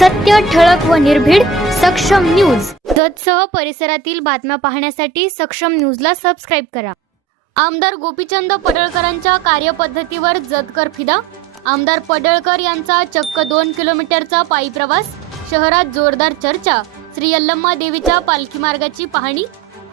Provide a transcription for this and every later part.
सत्य ठळक व निर्भीड सक्षम न्यूज. जतसह परिसरातील बातम्या पाहण्यासाठी सक्षम न्यूजला सबस्क्राईब करा. आमदार गोपीचंद पडळकरांच्या कार्यपद्धतीवर जतकर फिदा. आमदार पडळकर यांचा चक्क दोन किलोमीटरचा पायी प्रवास. शहरात जोरदार चर्चा. श्री यल्लम्मा देवीच्या पालखी मार्गाची पाहणी.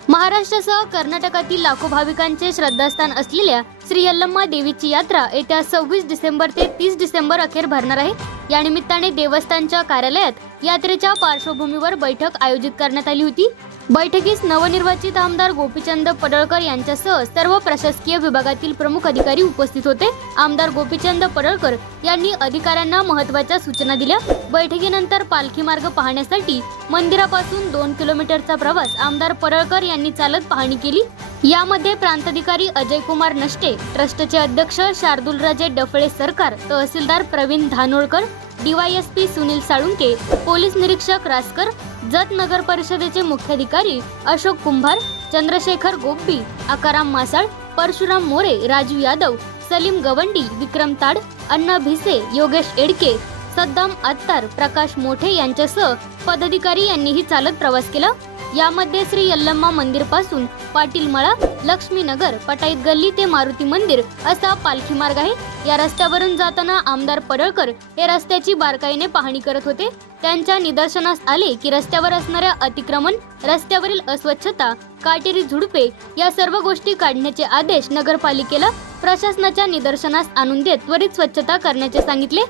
महाराष्ट्रासह कर्नाटकातील लाखो भाविकांचे श्रद्धास्थान असलेल्या श्री यल्लम्मा देवीची यात्रा येत्या सव्वीस डिसेंबर ते तीस डिसेंबर अखेर भरणार आहे. या निमित्ताने देवस्थानच्या कार्यालयात यात्रेच्या पार्श्वभूमीवर बैठक आयोजित करण्यात आली होती. बैठकीस नवनिर्वाचित आमदार गोपीचंद पडळकर यांच्यासह सर्व प्रशासकीय विभागातील प्रमुख अधिकारी उपस्थित होते. आमदार गोपीचंद पडळकर यांनी अधिकाऱ्यांना महत्त्वाच्या सूचना दिल्या. बैठकीनंतर पालखी मार्ग पाहण्यासाठी मंदिरापासून दोन किलोमीटरचा प्रवास आमदार पडळकर यांनी चालत पाहणी केली. यामध्ये प्रांताधिकारी अजय कुमार नष्टे ट्रस्टचे अध्यक्ष शार्दुलराजे डफळे सरकार तहसीलदार प्रवीण धानोळकर डीवायएसपी सुनील साळुंके पोलीस निरीक्षक रासकर जत नगर परिषदेचे मुख्याधिकारी अशोक कुंभार चंद्रशेखर गोपी आकाराम मासाळ परशुराम मोरे राजू यादव सलीम गवंडी विक्रम ताड अण्णा भिसे योगेश एडके सद्दाम अत्तार प्रकाश मोठे यांच्यासह पदाधिकारी यांनीही चालत प्रवास केला. यामध्ये श्री यल्लम्मा मंदिरपासून पाटील मळा लक्ष्मीनगर पटाईत गल्ली ते मारुती मंदिर असा पालखी मार्ग आहे. या रस्त्यावरून जाताना आमदार पडळकर हे रस्त्याची बारकाईने पाहणी करत होते. त्यांच्या निदर्शनास आले की रस्त्यावर असणाऱ्या अतिक्रमण रस्त्यावरील अस्वच्छता काटेरी झुडपे या सर्व गोष्टी काढण्याचे आदेश नगरपालिकेला प्रशासनाच्या निदर्शनास आणून देत त्वरित स्वच्छता करण्याचे सांगितले.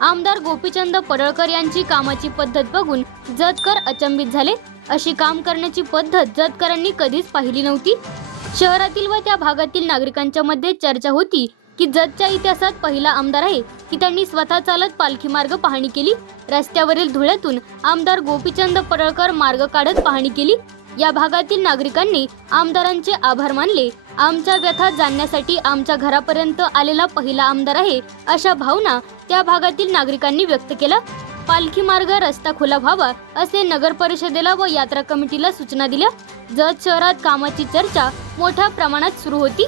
आमदार गोपीचंद पडळकर यांची कामाची पद्धत बघून जतकर अचंबित झाले. अशी काम करण्याची पद्धत जतकरांनी कधीच पाहिली नव्हती. शहरातील व त्या भागातील नागरिकांच्या मध्ये चर्चा होती की जतच्या इतिहासात पहिला आमदार आहे की त्यांनी स्वतः चालत पालखी मार्ग पाहणी केली. रस्त्यावरील धुळ्यातून आमदार गोपीचंद पडळकर मार्ग काढत पाहणी केली. या भागातील नागरिकांनी आमदारांचे आभार मानले. आमच्या व्यथा जाणण्यासाठी आमच्या घरापर्यंत आलेला पहिला आमदार आहे अशा भावना त्या भागातील नागरिकांनी व्यक्त केला पालखी मार्ग रस्ता खुला व्हावा असे नगर परिषदेला व यात्रा कमिटीला सूचना दिल्या. जत शहरात कामाची चर्चा मोठ्या प्रमाणात सुरू होती.